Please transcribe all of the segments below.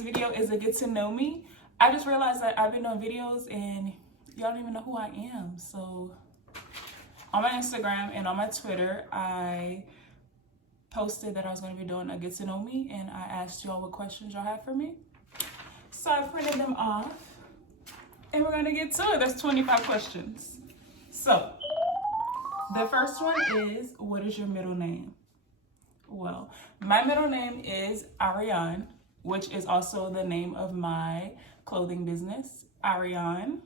Video is a get to know me. I just realized that I've been doing videos and y'all don't even know who I am. So on my Instagram and on my Twitter, I posted that I was going to be doing a get to know me, and I asked y'all what questions y'all have for me. So I printed them off and we're going to get to it. There's 25 questions. So the first one is, what is your middle name? Well, my middle name is Ariane, which is also the name of my clothing business, Ariane.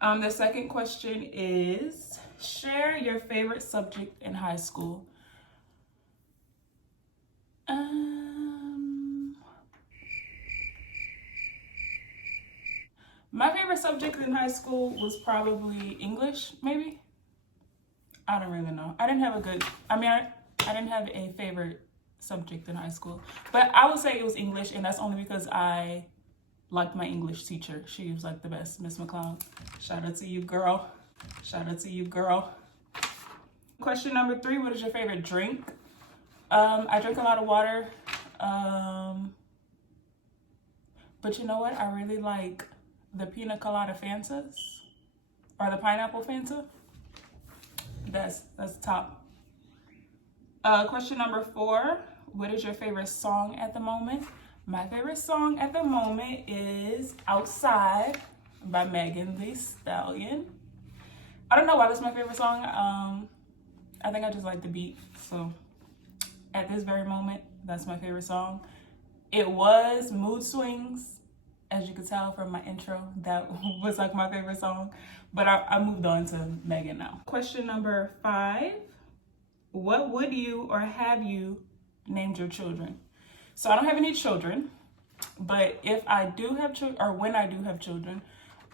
The second question is, share your favorite subject in high school. My favorite subject in high school was probably English, maybe. I don't really know. I didn't have a favorite subject in high school, but I would say it was English, and that's only because I liked my English teacher. She was like the best, Miss McLeod. Shout out to you, girl. Shout out to you, girl. Question number 3, what is your favorite drink? I drink a lot of water, but you know what? I really like the pina colada Fantas, or the pineapple Fanta. That's top. Question number 4, what is your favorite song at the moment? My favorite song at the moment is Outside by Megan Thee Stallion. I don't know why that's my favorite song. I think I just like the beat. So at this very moment, that's my favorite song. It was Mood Swings, as you could tell from my intro. That was like my favorite song. But I moved on to Megan now. Question number 5. What would you or have you named your children? So I don't have any children, but if I do have children, or when I do have children,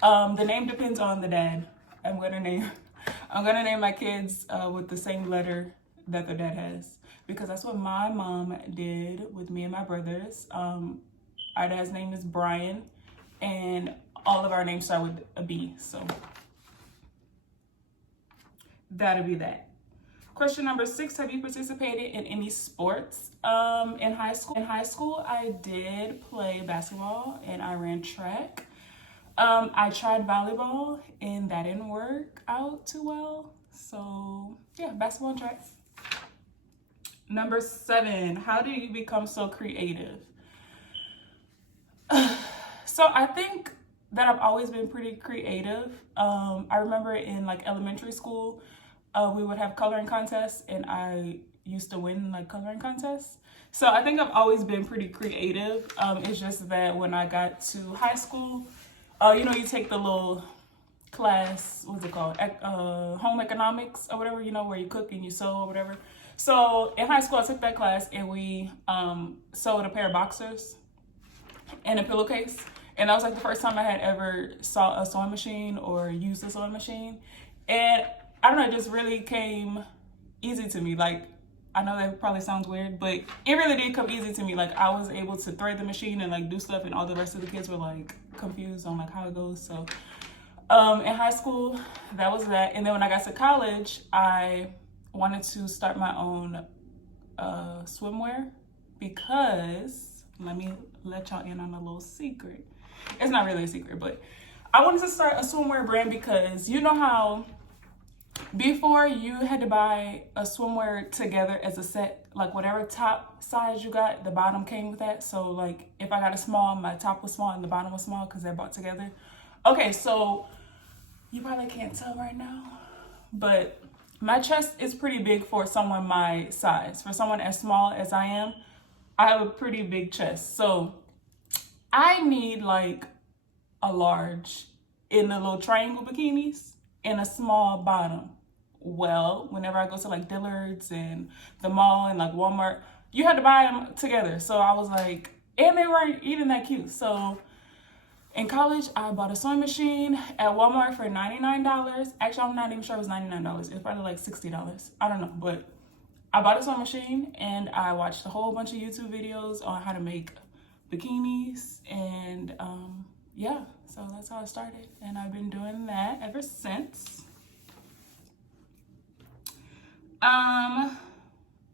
the name depends on the dad. I'm gonna name my kids with the same letter that their dad has, because that's what my mom did with me and my brothers. Our dad's name is Brian, and all of our names start with a B, so that'll be that. Question number 6, have you participated in any sports in high school? In high school, I did play basketball and I ran track. I tried volleyball and that didn't work out too well. So yeah, basketball and track. Number 7, how do you become so creative? So I think that I've always been pretty creative. I remember in like elementary school, we would have coloring contests, and I used to win like coloring contests. So I think I've always been pretty creative. It's just that when I got to high school, you take the little class, what's it called? Home economics or whatever, where you cook and you sew or whatever. So in high school, I took that class and we sewed a pair of boxers and a pillowcase. And that was like the first time I had ever saw a sewing machine or used a sewing machine. And I don't know, it just really came easy to me. Like, I know that probably sounds weird, but it really did come easy to me. Like, I was able to thread the machine and like do stuff, and all the rest of the kids were like confused on like how it goes. So in high school, that was that. And then when I got to college, I wanted to start my own swimwear, because let me let y'all in on a little secret. It's not really a secret, but I wanted to start a swimwear brand, because you know how before you had to buy a swimwear together as a set, like whatever top size you got, the bottom came with that. So like if I got a small, my top was small and the bottom was small because they're bought together. Okay, so you probably can't tell right now, but my chest is pretty big for someone my size. For someone as small as I am, I have a pretty big chest. So I need like a large in the little triangle bikinis and a small bottom. Well, whenever I go to like Dillard's and the mall and like Walmart, you had to buy them together. So I was like, and they weren't even that cute. So in college, I bought a sewing machine at Walmart for $99. Actually, I'm not even sure it was $99. It was probably like $60. I don't know, but I bought a sewing machine and I watched a whole bunch of YouTube videos on how to make bikinis, and yeah, so that's how I started, and I've been doing that ever since.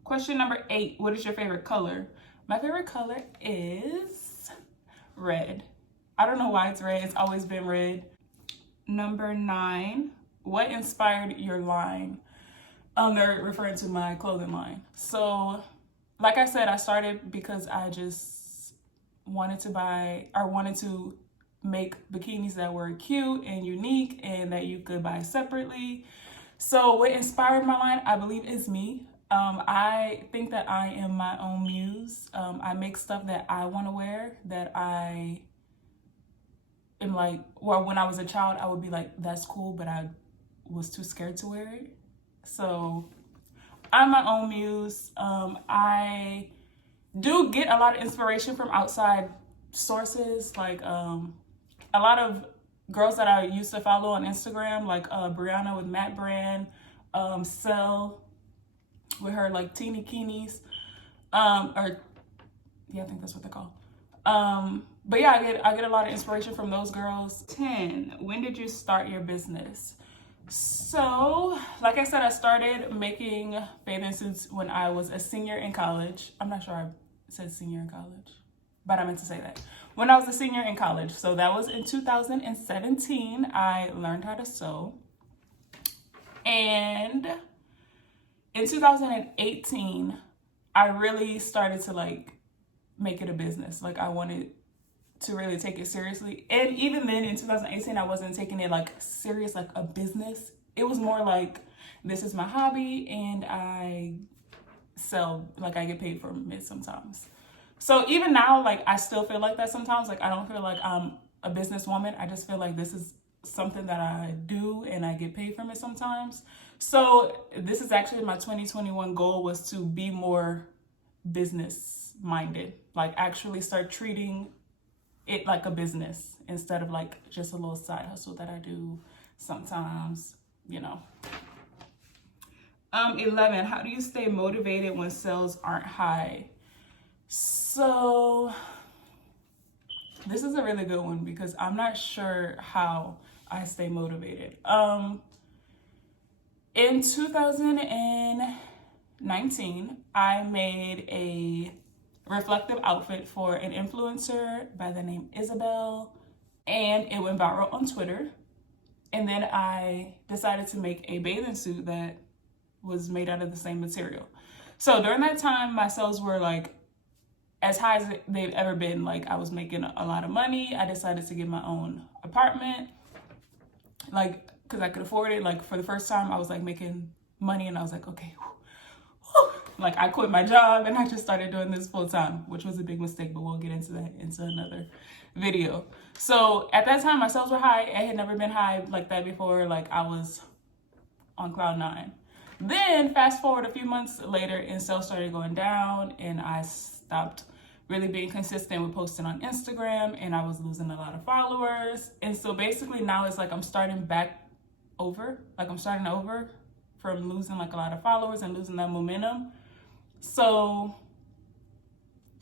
Question number 8, what is your favorite color? My favorite color is red. I don't know why it's red. It's always been red. Number 9, what inspired your line? They're referring to my clothing line. So, like I said, I started because I just wanted to make bikinis that were cute and unique and that you could buy separately. So what inspired my line, I believe, is me. I think that I am my own muse. I make stuff that I want to wear, that I am like, well, when I was a child, I would be like, that's cool, but I was too scared to wear it. So I'm my own muse. I do get a lot of inspiration from outside sources, like a lot of girls that I used to follow on Instagram, like Brianna with Matte Brand, Cell with her like teeny keenies, I think that's what they're called. But yeah, I get a lot of inspiration from those girls. 10, when did you start your business? So, like I said, I started making bathing suits when I was a senior in college. I'm not sure I said senior in college, but I meant to say that. When I was a senior in college. So that was in 2017. I learned how to sew. And in 2018, I really started to like make it a business. Like I wanted to really take it seriously. And even then in 2018, I wasn't taking it like serious, like a business. It was more like, this is my hobby and I sell, like I get paid for it sometimes. So even now, like I still feel like that sometimes. Like I don't feel like I'm a businesswoman. I just feel like this is something that I do and I get paid from it sometimes. So this is actually my 2021 goal, was to be more business minded, like actually start treating it like a business instead of like just a little side hustle that I do sometimes, you know. 11, how do you stay motivated when sales aren't high? So this is a really good one because I'm not sure how I stay motivated. In 2019, I made a reflective outfit for an influencer by the name Isabel, and it went viral on Twitter. And then I decided to make a bathing suit that was made out of the same material. So during that time, my sales were like as high as they've ever been. Like I was making a lot of money. I decided to get my own apartment, like because I could afford it. Like for the first time, I was like making money, and I was like, okay, like I quit my job and I just started doing this full time, which was a big mistake, but we'll get into that into another video. So at that time, my sales were high. It had never been high like that before. Like I was on cloud 9. Then fast forward a few months later, and sales started going down, and I stopped really being consistent with posting on Instagram, and I was losing a lot of followers. And so basically now it's like I'm starting back over, like I'm starting over from losing like a lot of followers and losing that momentum. So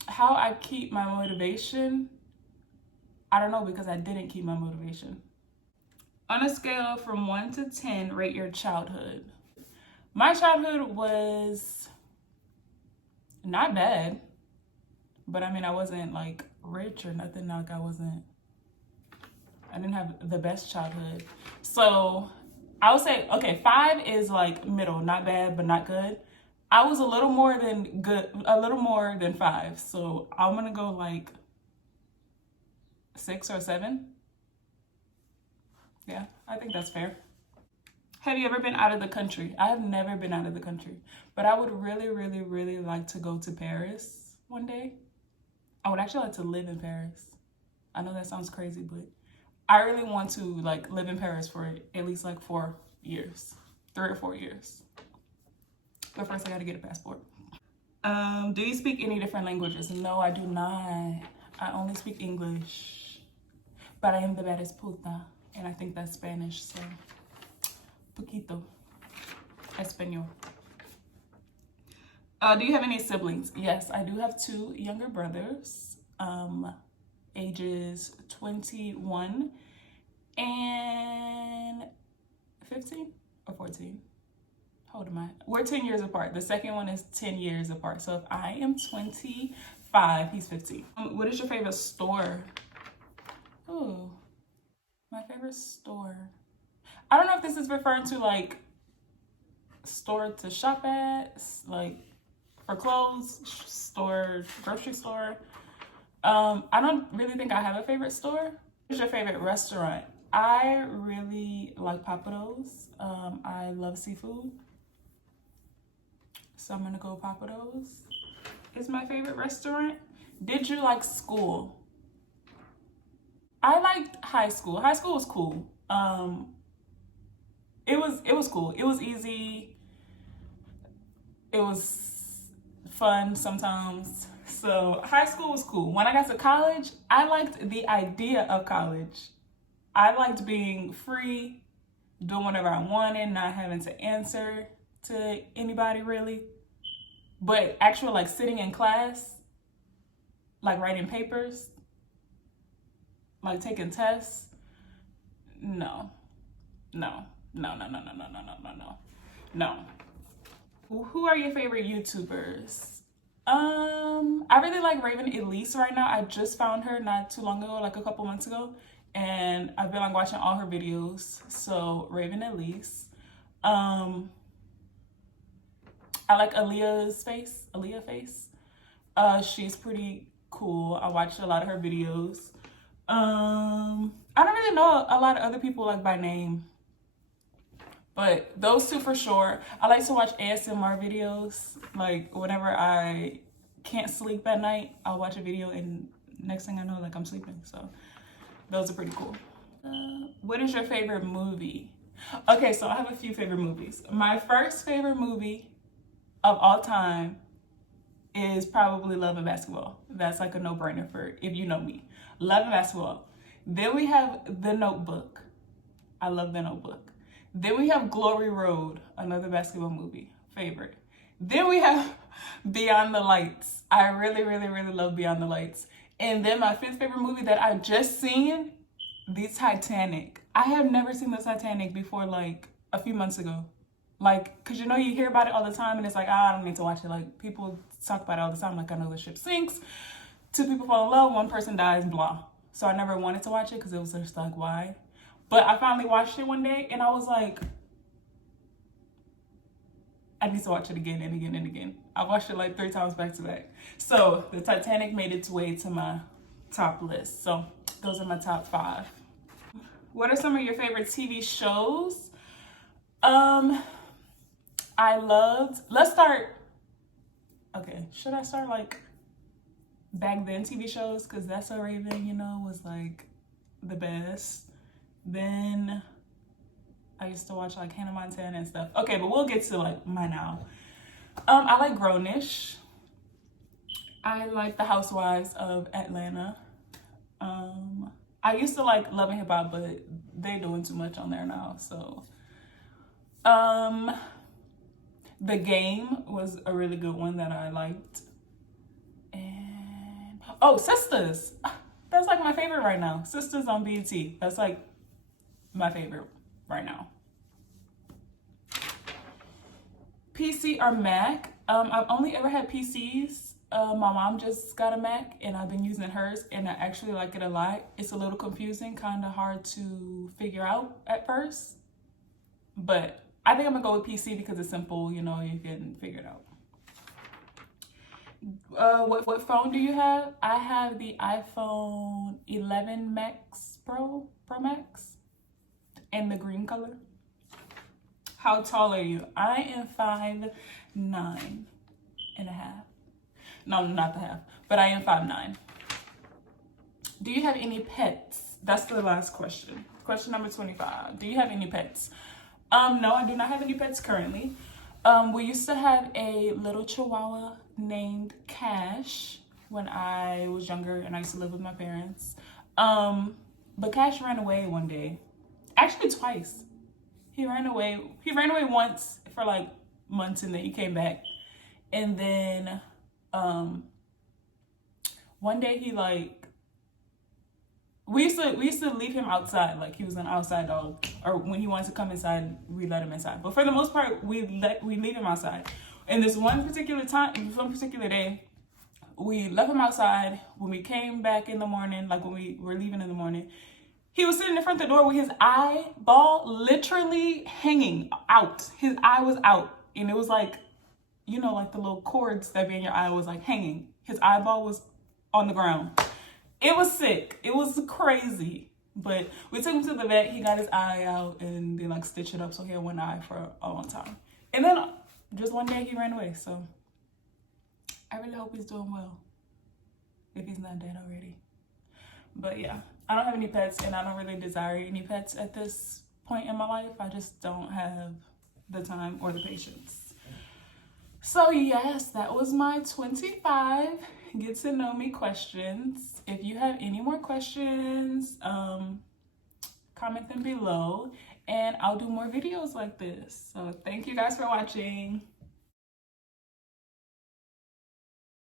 how I keep my motivation, I don't know, because I didn't keep my motivation. On a scale from 1 to 10, rate your childhood. My childhood was not bad, but I mean, I wasn't like rich or nothing. Like I didn't have the best childhood. So I would say, okay, 5 is like middle, not bad, but not good. I was a little more than good, a little more than 5. So I'm gonna go like 6 or 7. Yeah, I think that's fair. Have you ever been out of the country? I have never been out of the country, but I would really, really, really like to go to Paris one day. I would actually like to live in Paris. I know that sounds crazy, but I really want to like live in Paris for at least like 4 years, 3 or 4 years. But first I gotta get a passport. Do you speak any different languages? No, I do not. I only speak English, but I am the baddest puta, and I think that's Spanish, so poquito español. Do you have any siblings? Yes, I do have 2 younger brothers, ages 21 and 15 or 14. How old am I? We're 10 years apart. The second one is 10 years apart. So if I am 25, 5. He's 15. What is your favorite store? Ooh, my favorite store. I don't know if this is referring to like store to shop at, like for clothes, store, grocery store. I don't really think I have a favorite store. What's your favorite restaurant? I really like Papados. I love seafood. So I'm gonna go Papados. Is my favorite restaurant. Did you like school? I liked high school. High school was cool. It was cool. It was easy. It was fun sometimes. So high school was cool. When I got to college, I liked the idea of college. I liked being free, doing whatever I wanted, not having to answer to anybody really. But actual like sitting in class, like writing papers, like taking tests, no. Who are your favorite YouTubers? I really like Raven Elise right now. I just found her not too long ago, like a couple months ago, and I've been like watching all her videos. So Raven Elise. I like Aaliyah Face. She's pretty cool. I watched a lot of her videos. I don't really know a lot of other people like by name, but those two for sure. I like to watch ASMR videos. Like whenever I can't sleep at night, I'll watch a video and next thing I know, like I'm sleeping. So those are pretty cool. What is your favorite movie? Okay, so I have a few favorite movies. My first favorite movie of all time is probably Love and Basketball. That's like a no-brainer for if you know me. Love and Basketball. Then we have The Notebook. I love The Notebook. Then we have Glory Road, another basketball movie, favorite. Then we have Beyond the Lights. I really love Beyond the Lights. And then my fifth favorite movie that I just seen, The Titanic. I have never seen The Titanic before like a few months ago. Like, cause you know you hear about it all the time and it's like, I don't need to watch it. Like people talk about it all the time. Like I know the ship sinks, 2 people fall in love, 1 person dies, blah. So I never wanted to watch it because it was just like, why? But I finally watched it one day and I was like, I need to watch it again and again and again. I watched it like 3 times back to back. So the Titanic made its way to my top list. So those are my top 5. What are some of your favorite TV shows? Okay, should I start like back then TV shows? Because That's So Raven, you know, was like the best. Then I used to watch like Hannah Montana and stuff. Okay, but we'll get to like my now. I like Grownish. I like The Housewives of Atlanta. I used to like Love and Hip Hop, but they're doing too much on there now, so. The Game was a really good one that I liked. And oh, Sisters. That's like my favorite right now. Sisters on BET. That's like my favorite right now. PC or Mac? I've only ever had PCs. My mom just got a Mac and I've been using hers and I actually like it a lot. It's a little confusing, kind of hard to figure out at first, but I think I'm gonna go with PC because it's simple, you know, you can figure it out. What phone do you have? I have the iPhone 11 Max Pro Max in the green color. How tall are you? I am 5'9" and a half. No, not the half, but I am 5'9". Do you have any pets? That's the last question. Question number 25. Do you have any pets? No, I do not have any pets currently. We used to have a little Chihuahua named Cash when I was younger and I used to live with my parents. But Cash ran away one day. Actually twice. He ran away once for like months and then he came back. And then one day he like, we used to leave him outside, like he was an outside dog, or when he wanted to come inside, we let him inside. But for the most part, we leave him outside. And this one particular day, we left him outside. When we came back in the morning, like when we were leaving in the morning, he was sitting in front of the door with his eyeball literally hanging out. His eye was out. And it was like, you know, like the little cords that be in your eye was like hanging. His eyeball was on the ground. It was sick. It was crazy. But we took him to the vet. He got his eye out and they like stitched it up so he had one eye for a long time. And then just one day he ran away. So I really hope he's doing well, if he's not dead already. But yeah, I don't have any pets and I don't really desire any pets at this point in my life. I just don't have the time or the patience. So yes, that was my 25 get to know me questions. If you have any more questions, comment them below and I'll do more videos like this. So thank you guys for watching.